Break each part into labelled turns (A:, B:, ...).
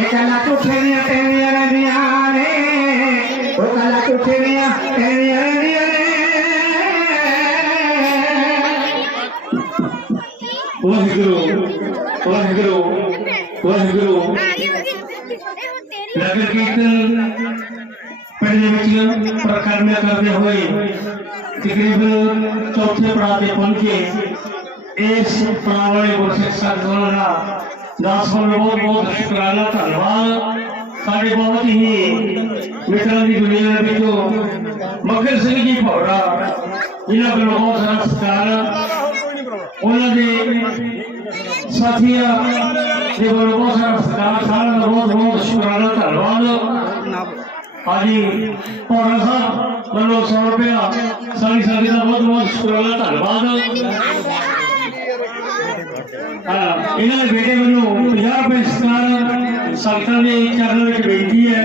A: Eka la tu kenya kenya na diane नगर कीर्तन पहले बच्चियों प्रकार हुए तकरीबन चौथे पड़ाते पहुँचे इस प्रावणी बहुत बहुत शुक्राना धन्यवाद। ਸਦਾ ਰੱਬ ਰੱਖਾ ਇਹ ਕਲਾ ਟੁੱਟੀਆਂ ਤੇਰੀਆਂ ਰਹਿੰਦੀਆਂ ਨੇ ਉਹ ਕਲਾ ਟੁੱਟੀਆਂ ਤੇਰੀਆਂ ਰਹਿੰਦੀਆਂ ਨੇ ਵਾਹਿਗੁਰੂ ਵਾਹਿਗੁਰੂ ਵਾਹਿਗੁਰੂ ਨਗਰ ਕੀਰਤਨ ਪਿੰਡ ਦੇ ਵਿੱਚ ਪ੍ਰਕਰਮ ਕਰਦੇ ਹੋਏ ਤਕਰੀਬਨ ਚੌਥੇ ਪੜਾਅ ਤੇ ਪਹੁੰਚੇ ਇਸ ਪੜਾਅ ਵਾਲੇ ਗੁਰਸਿੱਖ ਸੰਗਤਾਂ ਦਾ ਦਾਸ ਵੱਲੋਂ ਬਹੁਤ ਬਹੁਤ ਸ਼ੁਕਰਾਨਾ ਧੰਨਵਾਦ ਸਾਡੇ ਬਹੁਤ ਹੀ ਮਿੱਤਰਾਂ ਦੀ ਦੁਨੀਆ ਦੇ ਵਿੱਚੋਂ ਮਗਰ ਸਿੰਘ ਜੀ ਭੌਰਾ ਜਿਨ੍ਹਾਂ ਵੱਲੋਂ ਬਹੁਤ ਸਾਰਾ ਸਤਿਕਾਰ ਉਹਨਾਂ ਦੇ ਸਾਥੀਆਂ ਦੇ ਵੱਲੋਂ ਬਹੁਤ ਸਾਰਾ ਸਤਿਕਾਰ ਸਾਰਿਆਂ ਦਾ ਬਹੁਤ ਬਹੁਤ ਸ਼ੁਕਰਾਨਾ ਧੰਨਵਾਦ ਹਾਜੀ ਪੌੜਾ ਸਾਹਿਬ ਵੱਲੋਂ 100 ਰੁਪਇਆ ਸਾਰੀ ਸਾਡੀ ਦਾ ਬਹੁਤ ਬਹੁਤ ਸ਼ੁਕਰਾਨਾ ਧੰਨਵਾਦ ਹਾਂ, ਇਹਨਾਂ ਦੇ ਬੇਟੇ ਵੱਲੋਂ 50 ਰੁਪਏ ਸਤਿਕਾਰ ਸੰਗਤਾਂ ਦੇ ਚਰਨਾਂ ਵਿੱਚ ਬੇਨਤੀ ਹੈ,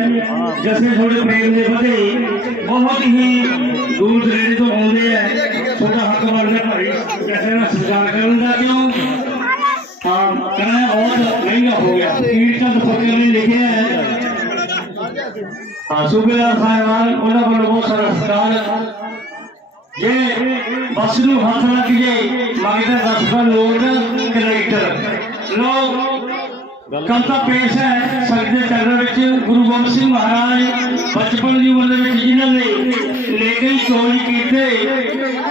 A: ਜਸੇ ਤੁਹਾਡੇ ਪ੍ਰੇਮ ਦੇ ਵਧੇ ਬਹੁਤ ਹੀ ਦੂਰ ਦਰੇੜੇ ਤੋਂ ਆਉਂਦੇ ਹੈ ਤੁਹਾਡਾ ਹੱਕ ਬਣਦਾ ਭਾਈ ਜੈਸੇ ਨਾਲ ਸਤਿਕਾਰ ਕਰਨ ਦਾ ਕਿਉਂ? ਹਾਂ ਕਿਰਾਇਆ ਬਹੁਤ ਮਹਿੰਗਾ ਹੋ ਗਿਆ। ਕੀਰਤਨ ਫਕੀਰ ਨੇ ਲਿਖਿਆ ਹੈ। ਹਾਂ ਸੁਬੇਦਾਰ ਸਾਹਿਬਾਨ, ਉਹਨਾਂ ਵੱਲੋਂ ਬਹੁਤ ਸਾਰਾ ਸਤਿਕਾਰ ਜੇ ਬੱਸ ਨੂੰ ਹੱਥ ਲੱਗ ਜੇ ਮੰਗਦਾ ਦਸ ਦਾ ਲੋਡ ਕਨੈਕਟਰ। ਲੋ ਕੰਤਾ ਪੇਸ਼ ਹੈ ਸੰਗਤ ਦੇ ਵਿੱਚ ਗੁਰੂ ਗੋਬਿੰਦ ਸਿੰਘ ਮਹਾਰਾਜ ਬਚਪਨ ਦੀ ਉਮਰ ਦੇ ਵਿੱਚ ਜਿਨ੍ਹਾਂ ਨੇ ਲੇਕਿਨ ਚੋਰੀ ਕੀਤੇ।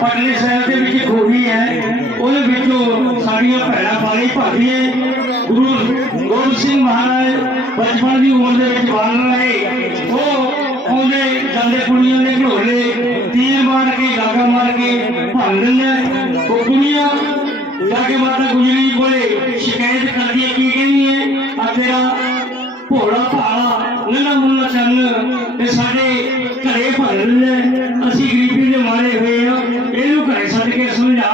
A: ਪਟਨੇ ਸਾਹਿਬ ਦੇ ਵਿੱਚ ਖੋਹੀ ਹੈ, ਉਹਦੇ ਵਿੱਚੋਂ ਸਾਡੀਆਂ ਭੈਣਾਂ ਬਾਰੇ ਭਾਗੀਏ ਗੁਰੂ ਗੋਬਿੰਦ ਸਿੰਘ ਮਹਾਰਾਜ ਬਚਪਨ ਦੀ ਉਮਰ ਦੇ ਵਿੱਚ ਬਣ ਰਹੇ ਉਹ ਉਹਦੇ ਜਾਂਦੇ ਕੁੜੀਆਂ ਦੇ ਘੋੜੇ ਤੀਰ ਮਾਰ ਕੇ, ਗਾਗਾ ਮਾਰ ਕੇ ਭੰਨ ਦਿੰਦੇ ਮਾਤਾ ਗੁਜਰੀ ਕੋਲੇ ਸ਼ਿਕਾਇਤ ਕਰਦੀ ਹੈ ਕੀ ਕਹਿੰਦੀ ਹੈ? ਆ ਤੇਰਾ ਭੋਲਾ ਭਾਲਾ ਨੰਨਾ ਮੁੰਨਾ ਚੰਨ ਇਹ ਸਾਡੇ ਘਰੇ ਦਿੰਦੇ ਅਸੀਂ ਗਰੀਬੀ ਦੇ ਮਾਰੇ ਹੋਏ ਆ ਇਹਨੂੰ ਘਰੇ ਛੱਡ ਕੇ ਸਮਝਾ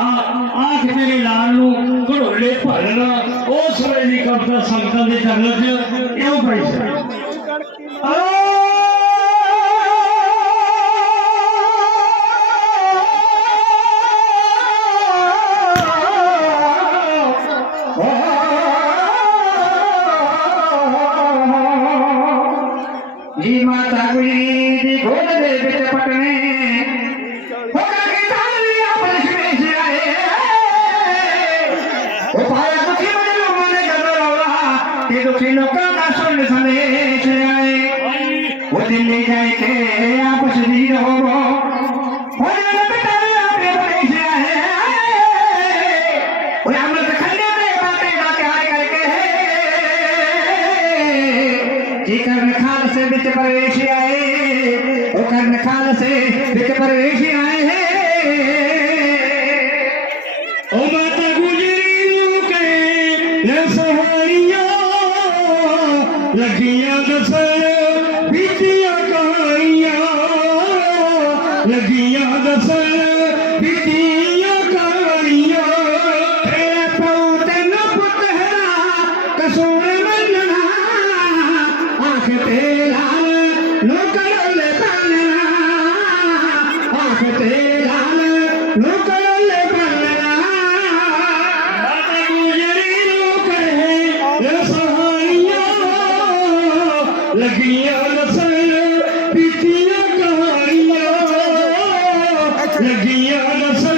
A: ਆਖ ਤੇਰੇ ਲਾਲ ਨੂੰ ਘੜੋਲੇ ਭੰਨਣਾ ਉਸ ਵੇਲੇ ਦੀ ਕਬਜ਼ਾ ਸੰਗਤਾਂ ਦੇ ਚਰਨਾਂ 'ਚ ਇਹੋ ਪਈ ਸੀ। ਜੀ जी माता गुजरी जी भोल दे बेटे पटने वो दिल्ली जाए थे आपस नहीं रहो जी खाल से बिच प्रवेश आए ओ कर्ण खाल से बिच प्रवेश आए हैं ओ माता गुजरी के लगिया दस बिचिया कहानिया लगिया दस Yeah.